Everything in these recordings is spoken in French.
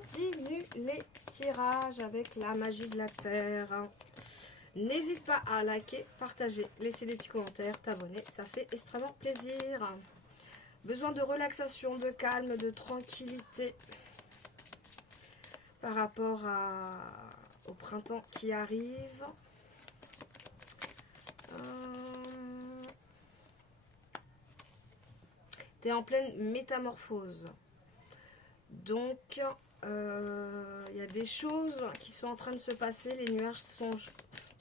continue les tirages avec la magie de la terre. N'hésite pas à liker, partager, laisser des petits commentaires, t'abonner, ça fait extrêmement plaisir. Besoin de relaxation, de calme, de tranquillité par rapport au printemps qui arrive. Tu es en pleine métamorphose. Donc, il y a des choses qui sont en train de se passer. Les nuages sont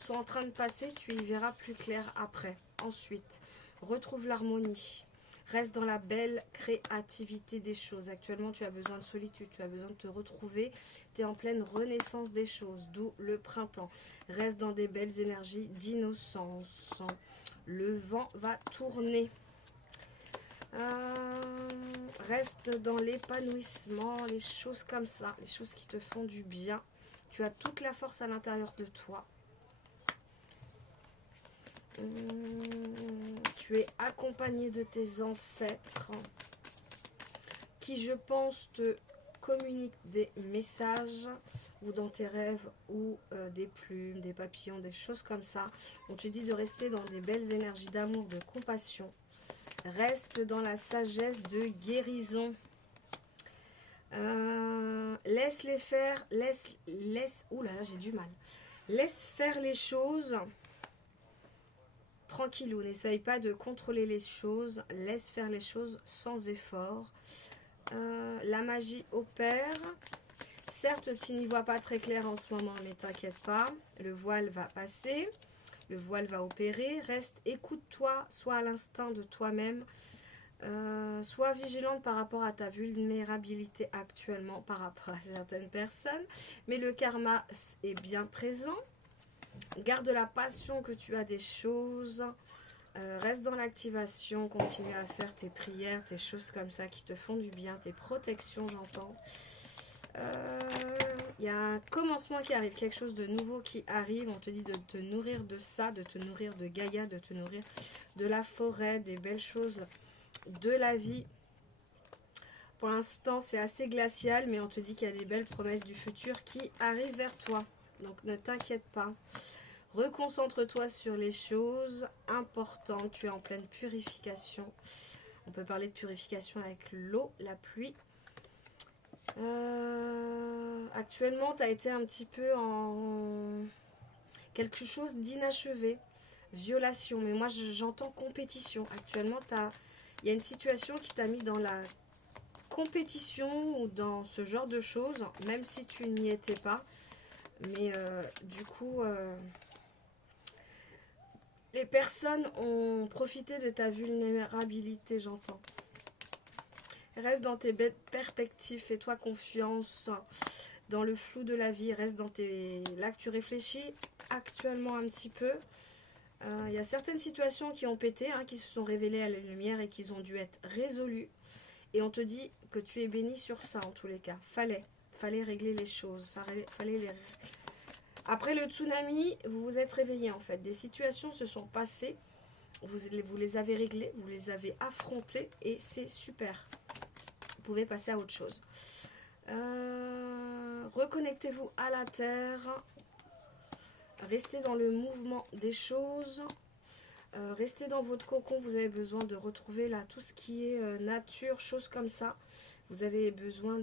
en train de passer. Tu y verras plus clair après. Ensuite, retrouve l'harmonie. Reste dans la belle créativité des choses. Actuellement, tu as besoin de solitude. Tu as besoin de te retrouver. Tu es en pleine renaissance des choses. D'où le printemps. Reste dans des belles énergies d'innocence. Le vent va tourner. Reste dans l'épanouissement, les choses comme ça, les choses qui te font du bien. Tu as toute la force à l'intérieur de toi. Tu es accompagné de tes ancêtres qui, je pense, te communiquent des messages ou dans tes rêves ou des plumes, des papillons, des choses comme ça. On te dit de rester dans des belles énergies d'amour, de compassion. Reste dans la sagesse de guérison. Laisse les faire. Ouh là là, j'ai du mal. Laisse faire les choses. Tranquillou. N'essaye pas de contrôler les choses. Laisse faire les choses sans effort. La magie opère. Certes, tu n'y vois pas très clair en ce moment, mais t'inquiète pas. Le voile va passer. Le voile va opérer. Reste, écoute-toi, sois à l'instinct de toi-même. Sois vigilante par rapport à ta vulnérabilité actuellement par rapport à certaines personnes. Mais le karma est bien présent. Garde la passion que tu as des choses. Reste dans l'activation. Continue à faire tes prières, tes choses comme ça qui te font du bien. Tes protections, j'entends. Il y a un commencement qui arrive, quelque chose de nouveau qui arrive. On te dit de te nourrir de ça, de te nourrir de Gaïa, de te nourrir de la forêt, des belles choses de la vie. Pour l'instant, c'est assez glacial, mais on te dit qu'il y a des belles promesses du futur qui arrivent vers toi. Donc ne t'inquiète pas. Reconcentre-toi sur les choses importantes. Tu es en pleine purification. On peut parler de purification avec l'eau, la pluie. Actuellement, tu as été un petit peu en quelque chose d'inachevé, violation, mais moi j'entends compétition. Actuellement, il y a une situation qui t'a mis dans la compétition ou dans ce genre de choses, même si tu n'y étais pas. Mais du coup, les personnes ont profité de ta vulnérabilité, j'entends. Reste dans tes belles perspectives, fais-toi confiance dans le flou de la vie. Reste dans tes... Là que tu réfléchis actuellement un petit peu. Il y a certaines situations qui ont pété, qui se sont révélées à la lumière et qui ont dû être résolues. Et on te dit que tu es béni sur ça en tous les cas. Fallait régler les choses. Fallait les... Après le tsunami, vous vous êtes réveillés en fait. Des situations se sont passées. Vous les avez réglées, vous les avez affrontées et c'est super. Vous pouvez passer à autre chose. Reconnectez-vous à la terre. Restez dans le mouvement des choses. Restez dans votre cocon. Vous avez besoin de retrouver là tout ce qui est nature, choses comme ça. Vous avez besoin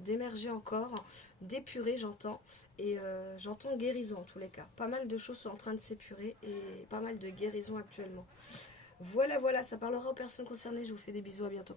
d'émerger encore, d'épurer, j'entends. Et j'entends guérison en tous les cas. Pas mal de choses sont en train de s'épurer et pas mal de guérison actuellement. Voilà, ça parlera aux personnes concernées. Je vous fais des bisous, à bientôt.